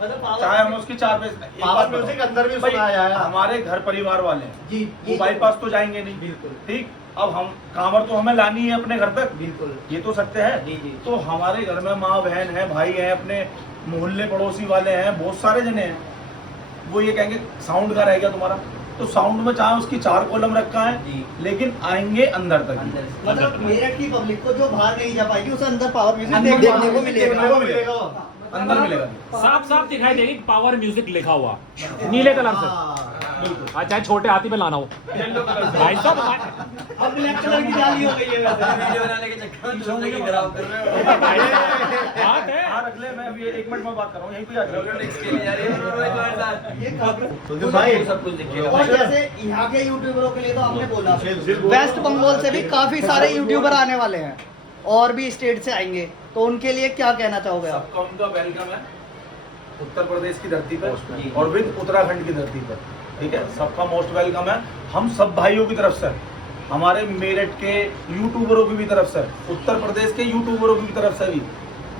मतलब चाहे हम उसकी 4 बजे पावर म्यूजिक अंदर भी सुनाया जाएगा। हमारे घर परिवार वाले हैं, जी वो बाईपास तो जाएंगे नहीं। बिल्कुल ठीक, अब हम कांवर तो हमें लानी है अपने घर तक, बिल्कुल ये तो सत्य है। जी जी तो हमारे घर में माँ बहन है, भाई है, अपने मोहल्ले पड़ोसी वाले हैं, बहुत सारे जने हैं। वो ये कहेंगे साउंड का रह गया तुम्हारा, तो साउंड में चाहे उसकी 4 कॉलम रखा है, जी। लेकिन आएंगे अंदर तक। अंदर से। मतलब मेरठ की पब्लिक को जो बाहर नहीं जा पाएगी उसे अंदर पावर म्यूजिक अंदर देखने को मिलेगा। अंदर मिलेगा। साफ साफ दिखाई देगी पावर म्यूजिक लिखा हुआ नीले कलर से। हाँ। चाहे छोटे हाथी में लाना हो भाई साहब। अब ब्लैक कलर की जाली हो गई है वैसे। वीडियो बनाने के चक्कर में दूसरे की खराब कर रहे हो। बात है। हाँ रख ले, मैं अभी 1 मिनट में बात कर रहा हूँ, यहीं पे आ जाओ। इसके लिए यार ये तुम्हारे साथ ये काफी- तो भाई सब कुछ दिखेगा। और जैसे यहाँ के यूट्यूबरों के लिए तो आपने बोला, वेस्ट बंगाल से भी काफी सारे यूट्यूबर आने वाले हैं और भी स्टेट से आएंगे, तो उनके लिए क्या कहना चाहोगे आप? सबका उनका वेलकम है उत्तर प्रदेश की धरती पर जी। और विद उत्तराखंड की धरती पर। ठीक है, सबका मोस्ट वेलकम है। हम सब भाइयों की तरफ से, हमारे मेरठ के यूट्यूबरों की भी तरफ से, उत्तर प्रदेश के यूट्यूबरों की भी तरफ से भी,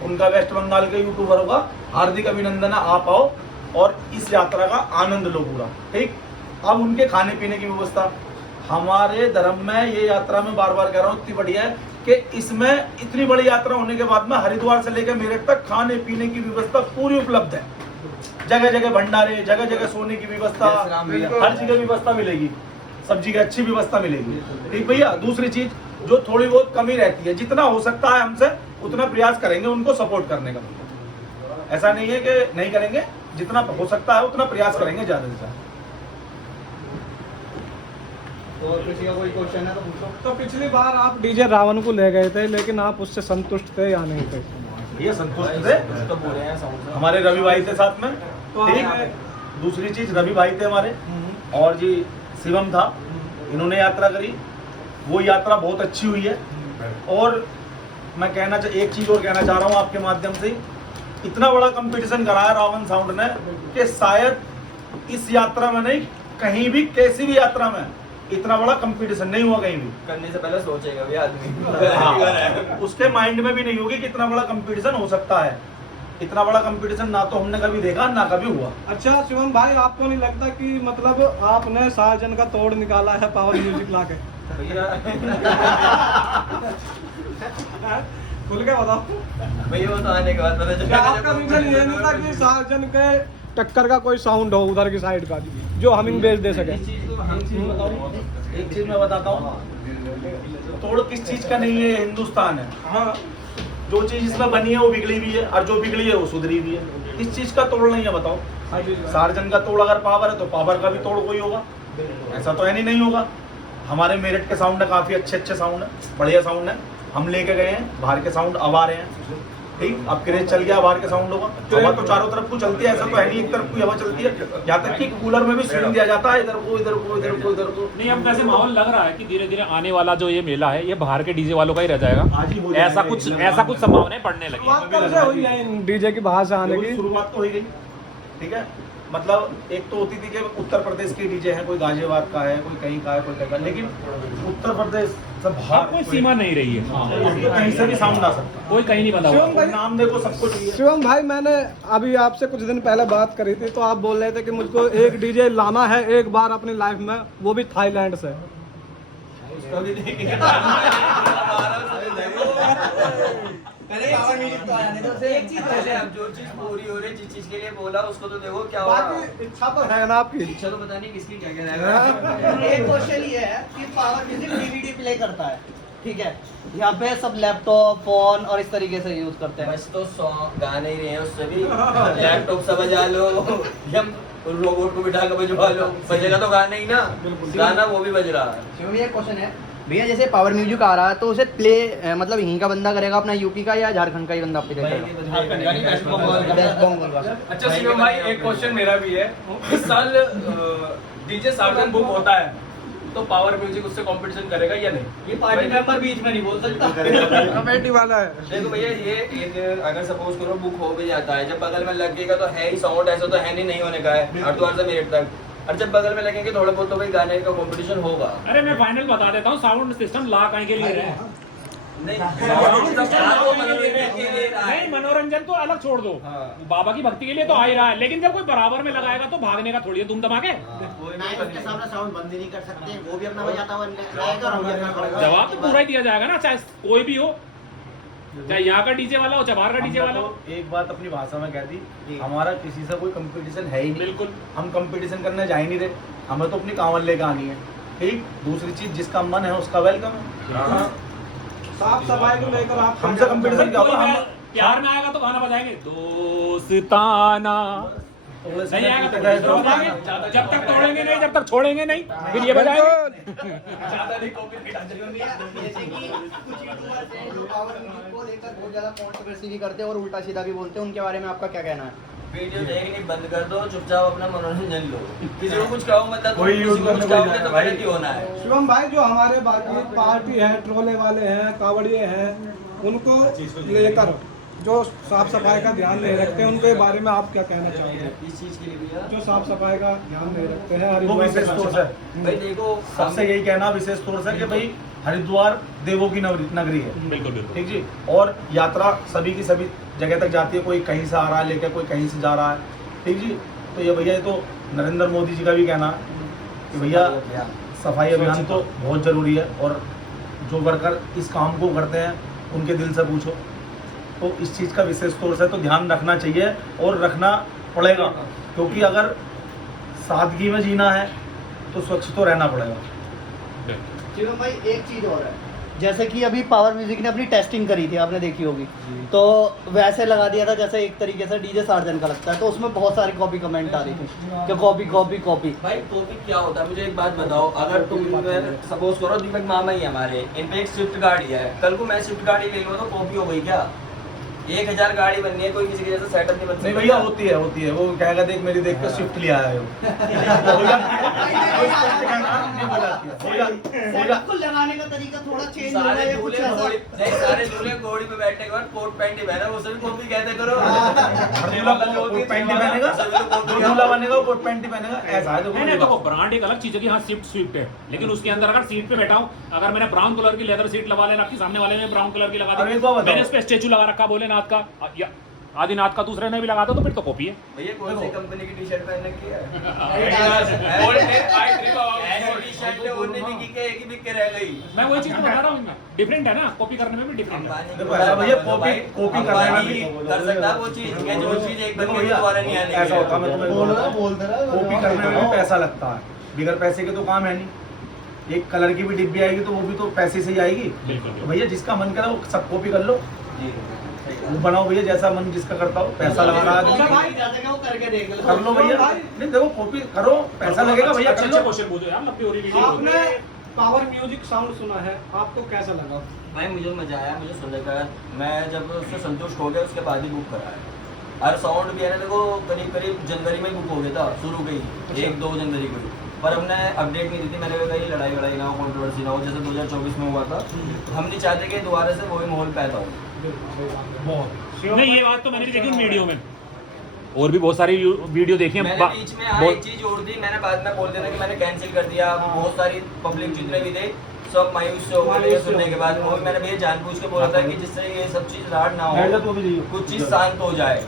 उनका वेस्ट बंगाल के यूट्यूबरों का हार्दिक अभिनंदन है। आप आओ और इस यात्रा का आनंद लो पूरा। ठीक, अब उनके खाने पीने की व्यवस्था हमारे धर्म में, ये यात्रा में बार बार कह रहा हूँ, इतनी बढ़िया है कि इसमें इतनी बड़ी यात्रा होने के बाद में हरिद्वार से लेकर मेरठ तक खाने पीने की व्यवस्था पूरी उपलब्ध है। जगह जगह भंडारे, जगह जगह सोने की व्यवस्था, हर जगह व्यवस्था मिलेगी, सब्जी की अच्छी व्यवस्था मिलेगी। ठीक भैया, दूसरी चीज जो थोड़ी बहुत कमी रहती है, जितना हो सकता है हमसे उतना प्रयास करेंगे उनको सपोर्ट करने का। ऐसा नहीं है कि नहीं करेंगे, जितना हो सकता है उतना प्रयास करेंगे ज्यादा से ज्यादा। तो किसी का कोई क्वेश्चन है तो पूछो। तो पिछली बार आप डीजे रावण को ले गए थे, लेकिन आप उससे संतुष्ट थे या नहीं थे? ये संतुष्ट थे, तो बोले हैं साउंड से। हमारे रवि भाई थे साथ में। तो ठीक, आपने- दूसरी चीज रवि भाई थे हमारे, और जी शिवम था, इन्होंने यात्रा करी, वो यात्रा बहुत अच्छी हुई है। और मैं एक चीज और कहना चाह रहा हूँ आपके माध्यम से, इतना बड़ा कंपटीशन कराया रावण साउंड ने कि शायद इस यात्रा में नहीं, कहीं भी किसी भी यात्रा में इतना बड़ा कंपटीशन नहीं हुआ कहीं भी। करने से पहले सोचेगा भी आदमी। हाँ, उसके माइंड में भी नहीं होगी कि इतना बड़ा कंपटीशन हो सकता है। इतना बड़ा कंपटीशन ना तो हमने कभी देखा ना कभी हुआ। अच्छा शिवम भाई, आपको नहीं लगता कि मतलब आपने सार्जन का तोड़ निकाला है पावर म्यूजिक ला के? खुल के बताओ। भैया वो तो आने के बाद पता चला। क्या आपका रीजन ये नहीं था कि सार्जन के टक्कर का कोई साउंड हो उधर की साइड का जो हमिंग बेस दे सके? एक चीज मैं बताता हूँ, तोड़ किस चीज का नहीं है, हिंदुस्तान है। हाँ, जो चीज इसमें बनी है वो बिगड़ी भी है, और जो बिगड़ी है वो सुधरी भी है। किस चीज का तोड़ नहीं है बताओ? सार्जन का तोड़ अगर पावर है तो पावर का भी तोड़ कोई होगा, ऐसा तो है नहीं होगा। हमारे मेरठ के साउंड है, काफी अच्छे साउंड है, बढ़िया साउंड है। हम लेके गए हैं, बाहर के साउंड अब आ रहे हैं। ठीक, अब क्रेज चल गया, बाहर के साउंड होगा। हवा तो चारों तरफ को चलती है, ऐसा तो है नहीं एक तरफ की हवा चलती है। यहाँ तक कि कूलर में भी स्विंग दिया जाता है, इधर को इधर को इधर को इधर को। नहीं, अब वैसे माहौल लग रहा है कि धीरे धीरे आने वाला जो ये मेला है ये बाहर के डीजे वालों का ही रह जाएगा। आज ही हो ऐसा जाएगा कुछ संभावनाएं बढ़ने लगी। बात कब से हुई है इन डीजे की बाहर से आने की? शुरुआत तो हो ही गई। ठीक है, मतलब एक तो होती थी कि उत्तर प्रदेश के डीजे हैं, कोई गाजियाबाद का है, कोई कहीं का है, कोई कहीं का, लेकिन उत्तर प्रदेश से बाहर कोई सीमा नहीं रही है। अब तो कहीं से भी साउंड आ सकता कोई कहीं नहीं बंधा हुआ। शिवम भाई, नाम देखो सबको चाहिए। शिवम भाई, मैंने अभी आपसे कुछ दिन पहले बात करी थी, तो आप बोल रहे थे कि मुझको एक डीजे लाना है एक बार अपनी लाइफ में, वो भी थाईलैंड से। पहले पावर म्यूजिक तो आया नहीं तो एक चीज पहले अब जो चीज पूरी हो रही, जिस चीज के लिए बोला उसको तो देखो क्या हो रहा है। बाकी इच्छा तो है ना आपकी। इच्छा तो पता नहीं किसकी क्या क्या एक क्वेश्चन ये है कि पावर म्यूजिक डीवीडी प्ले करता है, ठीक है, यहाँ पे सब लैपटॉप फोन और इस तरीके से यूज करते हैं। बस तो सॉन्ग गाने ही रहे हैं उससे भी। लैपटॉप से बजा लो या रोबोट को बिठा के बजवा लो, बजेगा तो गाना ही ना, गाना वो भी बज रहा है। शिवम ये क्वेश्चन है भैया, जैसे पावर म्यूजिक आ रहा है तो उसे प्ले मतलब यहीं का बंदा करेगा अपना यूपी का या झारखंड का ही बंदा प्ले करेगा? वेस्ट बंगाल का। अच्छा शिवम भाई, एक क्वेश्चन मेरा भी है। इस साल डीजे सार्जन बुक होता है तो पावर म्यूजिक उससे कंपटीशन करेगा या नहीं? ये पार्टी मेंबर बीच में नहीं बोल सकता। कमेटी वाला है। देखो भैया, ये एक अगर सपोज करो बुक हो भी जाता है, जब बगल में लगेगा तो है ही साउंड, ऐसा तो है नहीं होने का है हरिद्वार से मेरठ तक। और जब बगल में लगेंगे थोड़ा बहुत तो भाई गाने का कंपटीशन होगा। अरे मैं फाइनल बता देता हूँ, साउंड सिस्टम ला कहीं के लिए रहे हैं। नहीं, sound system वो मनोरंजन के लिए रहा है। नहीं, मनोरंजन तो अलग छोड़ दो, हाँ। बाबा की भक्ति के लिए तो आ ही रहा है, लेकिन जब कोई बराबर में लगाएगा तो भागने का थोड़ी है, धूम धमाके। नहीं, उसके सामने साउंड बंद ही नहीं कर सकते, वो भी अपना बजाता हुआ रहेगा और हम भी अपना करेंगे। जवाब तो पूरा ही दिया जाएगा ना, चाहे कोई भी हो, चाहे यहाँ का डीजे वाला हो चाहे बाहर का डीजे वाला हो। एक बात अपनी भाषा में कह दी, हमारा किसी से कोई कंपटीशन है ही नहीं। बिल्कुल, हम कंपटीशन करने जा ही नहीं रहे, हमें तो अपनी कांवल लेकर आनी है। ठीक, दूसरी चीज जिसका मन है उसका वेलकम है। साफ सफाई को लेकर आप हमसे कंपटीशन क्या होगा? हम प्यार में आएगा तो गाना बजाएंगे, दोस्ताना। नहीं आएगा तो दूसरा बजाएंगे, जब तक तोड़ेंगे नहीं, जब तक छोड़ेंगे नहीं, फिर ये बजाएंगे। जैसे कि कुछ यूट्यूबर्स हैं जो पावर म्यूजिक को लेकर बहुत ज्यादा कंट्रोवर्सी भी करते हैं और उल्टा सीधा भी बोलते हैं, उनके बारे में आपका क्या कहना है? वीडियो देखने बंद कर दो, चुपचाप अपना मनोरंजन लो, किसी को कुछ कहो मतलब कोई यूज किसी को कुछ करने कहोगे को तो भाई। गलत ही होना है। शिवम भाई, जो हमारे बाकी पार्टी है, ट्रोले वाले हैं, कावड़िए हैं, उनको लेकर जो साफ सफाई का ध्यान नहीं रखते हैं, उनके बारे में आप क्या कहना चाहोगे? इस चीज के लिए भैया जो साफ सफाई का ध्यान नहीं रखते हैं वो हरिद्वार विशेष के तौर साथ। से भाई देखो, सबसे यही कहना विशेष तौर से कि भाई हरिद्वार देवों की नगरी है। बिल्कुल बिल्कुल। ठीक जी, और यात्रा सभी की सभी जगह तक जाती है, कोई कहीं से आ रहा है लेकर, कोई कहीं से जा रहा है। ठीक जी, तो ये भैया, ये तो नरेंद्र मोदी जी का भी कहना है कि भैया सफाई अभियान तो बहुत ज़रूरी है, और जो वर्कर इस काम को करते हैं उनके दिल से पूछो, तो इस चीज़ का विशेष तौर से तो ध्यान रखना चाहिए और रखना पड़ेगा, क्योंकि अगर सादगी में जीना है तो स्वच्छ तो रहना पड़ेगा। शिवम भाई, एक चीज और है, जैसे कि अभी पावर म्यूजिक ने अपनी टेस्टिंग करी थी, आपने देखी होगी, तो वैसे लगा दिया था जैसे एक तरीके से डीजे सार्जन का लगता है, तो उसमें बहुत सारी कॉपी कमेंट आ रही थी कि कॉपी कॉपी कॉपी। भाई टॉपिक क्या होता है, मुझे एक बात बताओ, अगर तुम सपोज करो दीपक मामा ही हमारे, इन पे एक स्विफ्ट गाड़ी है, कल को मैं स्विफ्ट गाड़ी ले लूँ तो कॉपी हो गई क्या? 1000 गाड़ी बननी है, कोई किसी के जैसा सेटअप नहीं बन सकता। नहीं भैया, होती है वो कहेगा देख मेरी देख के स्विफ्ट लिया है वो। सेटअप को लगाने का तरीका थोड़ा चेंज हो रहा सारे है, कुछ दूल्हे ऐसा। घोड़ी नहीं, सारे दूल्हे घोड़ी पे बैठने के बाद कोट पैंट ही पहना, उसे भी कॉपी कहते करो। कोट पैंट ही पहनेगा, जो दूल्हा बनेगा वो कोट पैंट ही पहनेगा, ऐसा है। नहीं नहीं, देखो ब्रांड एक अलग चीज है कि हाँ स्विफ्ट है, लेकिन उसके अंदर अगर सीट पे बैठा हूँ, अगर मैंने ब्राउन कलर की लेदर सीट लगा लेना, आपकी सामने वाले ने ब्राउन कलर की लगा अरे दी, तो बताओ। मैंने उस पे स्टेचू लगा रखा भोलेनाथ का या आदिनाथ का, दूसरे ने भी लगा दो तो फिर तो कॉपी है। भैया कौन सी कंपनी की टी शर्ट पहन रखी है? टी शर्ट उन्होंने भी की के, एक ही बिक के रह गई। मैं वही चीज तो बता रहा हूँ, डिफरेंट है ना, कॉपी करने में भी डिफरेंट है। देखो ऐसा भैया, कॉपी करने में भी कर सकता है वो चीज, कि जो चीज एक बन गई दोबारा नहीं आने ऐसा होता है। मैं तुम्हें बोल रहा हूँ, कॉपी करने में भी पैसा लगता है, बिगर पैसे के तो काम है नहीं। एक कलर की भी डिब्बी आएगी तो वो भी तो पैसे से ही आएगी। तो भैया जिसका मन करे वो सब कॉपी कर लो, वो बनाओ भैया, जैसा मन जिसका करता हो, पैसा लगा रहा है वो करके देख लो। कर लो भैया। नहीं देखो, कॉपी करो, पैसा लगेगा भैया, कर लो। क्वेश्चन पूछो यार, लंबी हो रही वीडियो। आपने पावर म्यूजिक साउंड सुना है, आपको कैसा लगा? भाई मुझे मजा आया, मुझे सुनने का, मैं जब उससे संतुष्ट हो गया उसके बाद ही बुक कराया। और साउंड भी है ना, देखो करीब करीब जनवरी में बुक हो गया था, शुरू गई 1-2 जनवरी को, पर हमने अपडेट नहीं दी थी। मैंने कहा लड़ाई वड़ाई ना हो, कंट्रोवर्सी ना हो, जैसे 2024 में हुआ था। हम नहीं चाहते कि दोबारा से वही माहौल पैदा हो। नहीं, ये बात तो मैंने भी देखी उन वीडियो में, और भी बहुत सारी वीडियो देखी है। मैंने बीच में एक चीज जोड़ दी, मैंने बाद में बोल देना कि मैंने कैंसिल कर दिया। बहुत सारी पब्लिक जितने भी थे सब मायूस से हो गए सुनने के बाद। वो मैंने भैया जानबूझ के बोला था कि जिससे ये सब चीज राड ना हो, कुछ चीज शांत हो जाए।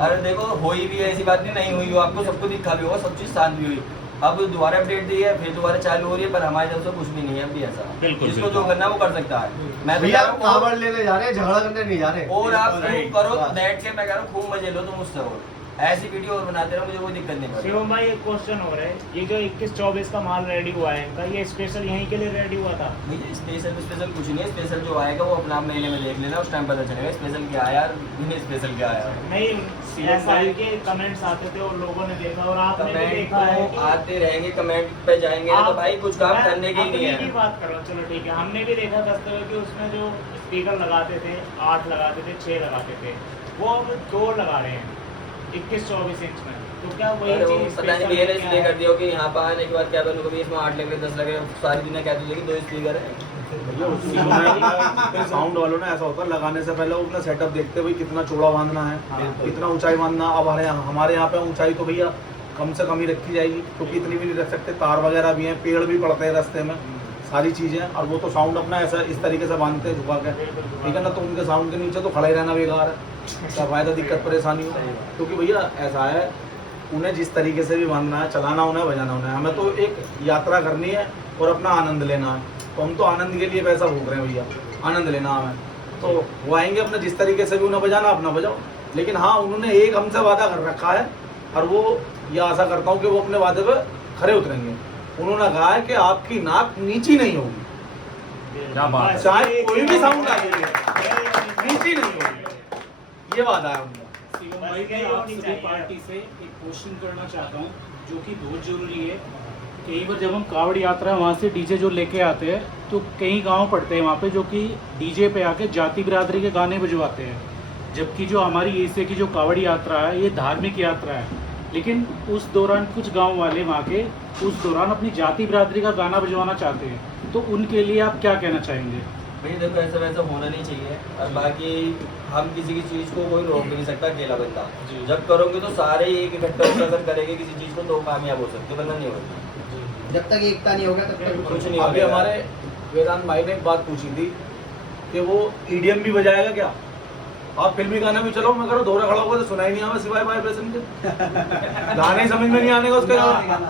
अरे देखो, हुई भी ऐसी बात नहीं हुई हो, आपको सबको दिखा भी होगा, सब चीज शांत भी हुई। अब दोबारा अपडेट दी है, फिर दोबारा चालू हो रही है, पर हमारी तरफ से कुछ भी नहीं है अभी ऐसा। बिल्कुल, जिसको बिल्कुल। जो करना है वो कर सकता है। मैं भैया बता रहा हूँ, कावड़ लेने जा रहे हैं, झगड़ा करने नहीं जा रहे। और आप खूब करो बैठ के, मैं कह रहा हूँ खूब मजे लो तुम उससे, और ऐसी वीडियो और बनाते रहो, मुझे कोई दिक्कत नहीं पड़ती। शिवम भाई एक क्वेश्चन हो रहा है, ये जो 21-24 का माल रेडी हुआ है इनका, ये स्पेशल यहीं के लिए रेडी हुआ था? भैया स्पेशल कुछ नहीं है, स्पेशल जो आएगा वो अपना मेले में देख लेना, उस टाइम पता चलेगा स्पेशल क्या आया और स्पेशल क्या आया। नहीं, ऐसा है कि कमेंट्स आते थे और लोगों ने देखा, और आपने भी कमेंट देखा है तो कि आते रहेंगे, कमेंट पे जाएंगे ना, तो भाई कुछ काम मैं करने की नहीं अपनी है। बात कर रहा हूँ, चलो ठीक है, हमने भी देखा करते हुए कि उसमें जो स्पीकर लगाते थे 8 लगाते थे, 6 लगाते थे, वो अब 2 लगा रहे हैं 21-24 इंच में। तो क्या वही अरे वो चीज पता नहीं भैया ने इसलिए कर दिया हो कि यहाँ पर आने के बाद क्या बनूंगा, कभी इसमें 8 लगे 10 लगे, सारी दुनिया कहती है कि 2 स्पीकर है। साउंड वालों ने ऐसा होता है, लगाने से पहले वो अपना सेटअप देखते भाई कितना चौड़ा बांधना है, कितना ऊंचाई बांधना। अब हमारे यहाँ पे ऊंचाई तो भैया कम से कम ही रखी जाएगी, क्योंकि इतनी भी नहीं रख सकते, तार वगैरह भी हैं, पेड़ भी पड़ते हैं रास्ते में, सारी चीज़ें। और वो तो साउंड अपना ऐसा इस तरीके से बांधते हैं झुका के, ठीक है ना, तो उनके साउंड के नीचे तो खड़ा ही रहना बेकार है, क्या फायदा दिक्कत परेशानी हो। क्योंकि भैया ऐसा है, उन्हें जिस तरीके से भी बांधना है, चलाना उन्हें, बजाना उन्हें, हमें तो एक यात्रा करनी है और अपना आनंद लेना है। तो हम तो आनंद के लिए पैसा भूख रहे हैं भैया, आनंद लेना हमें। तो वो आएंगे अपने जिस तरीके से भी उन्हें बजाना, अपना बजाओ। लेकिन हाँ, उन्होंने एक हमसे वादा कर रखा है, और वो ये आशा करता हूँ कि वो अपने वादे पर खरे उतरेंगे। उन्होंने कहा है कि आपकी नाक नीची नहीं होगी, क्या बात है। चाहे कोई भी साउंड आ जाए नीची नहीं होगी, ये वादा है उनका। शिवम भाई मैं आप सभी पार्टी से एक क्वेश्चन करना चाहता हूँ जो कि बहुत ज़रूरी है। कई बार जब हम कावड़ यात्रा वहाँ से डीजे जो लेके आते हैं, तो कई गांव पड़ते हैं वहाँ पे जो कि डीजे पे आके जाति बिरादरी के गाने बजवाते हैं, जबकि जो हमारी एशिया की जो कावड़ यात्रा है ये धार्मिक यात्रा है। लेकिन उस दौरान कुछ गांव वाले वहाँ के उस दौरान अपनी जाति बिरादरी का गाना बजवाना चाहते हैं, तो उनके लिए आप क्या कहना चाहेंगे? भैया देखो ऐसा वैसा होना नहीं चाहिए, और बाकी हम किसी की चीज़ को कोई रोक भी नहीं सकता अकेला बंदा। जब करोगे तो सारे एक इकट्ठा होकर अगर करेंगे किसी चीज़ को तो कामयाब हो सकते, वरना नहीं होगी। जब तक एकता नहीं होगा तब तक कुछ नहीं अभी होगा। हमारे वेदांत भाई ने एक बात पूछी थी कि वो ईडीएम भी बजाएगा क्या। आप फिल्मी गाना भी चलो, मैं करो दोहरा खड़ा होगा तो सुनाई नहीं आवा सिवाय वाइब्रेशन के, गाने ही समझ में नहीं आने का उसके,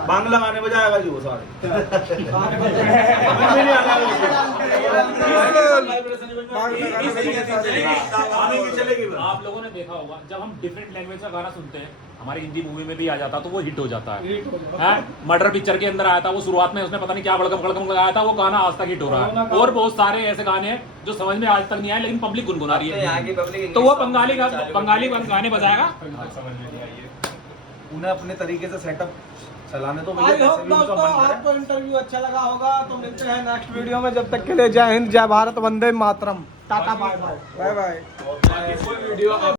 बांग्ला गाने बजाएगा जी वो सारे, समझ में नहीं आने वाला। आप लोगों ने देखा होगा जब हम डिफरेंट लैंग्वेज का गाना सुनते हैं, हमारी हिंदी मूवी में भी आ जाता तो वो हिट हो जाता है। मर्डर पिक्चर के अंदर आया था वो, शुरुआत में उसने पता नहीं क्या बड़कम बड़कम लगाया था, वो गाना आज तक हिट हो रहा है। और बहुत सारे ऐसे गाने हैं जो समझ में आज तक नहीं आए, लेकिन पब्लिक गुनगुना रही यहाँ की है। पब्लिक तो वो बंगाली गाने बजाएगा। उन्हें अपने तरीके से सेटअप चलाने तो आई होप दोस्तों आपको इंटरव्यू अच्छा लगा होगा। तो मिलते हैं नेक्स्ट वीडियो में, जब तक के लिए जय हिंद, जय भारत, वंदे मातरम, tata bye bye. Bye bye. कोई वीडियो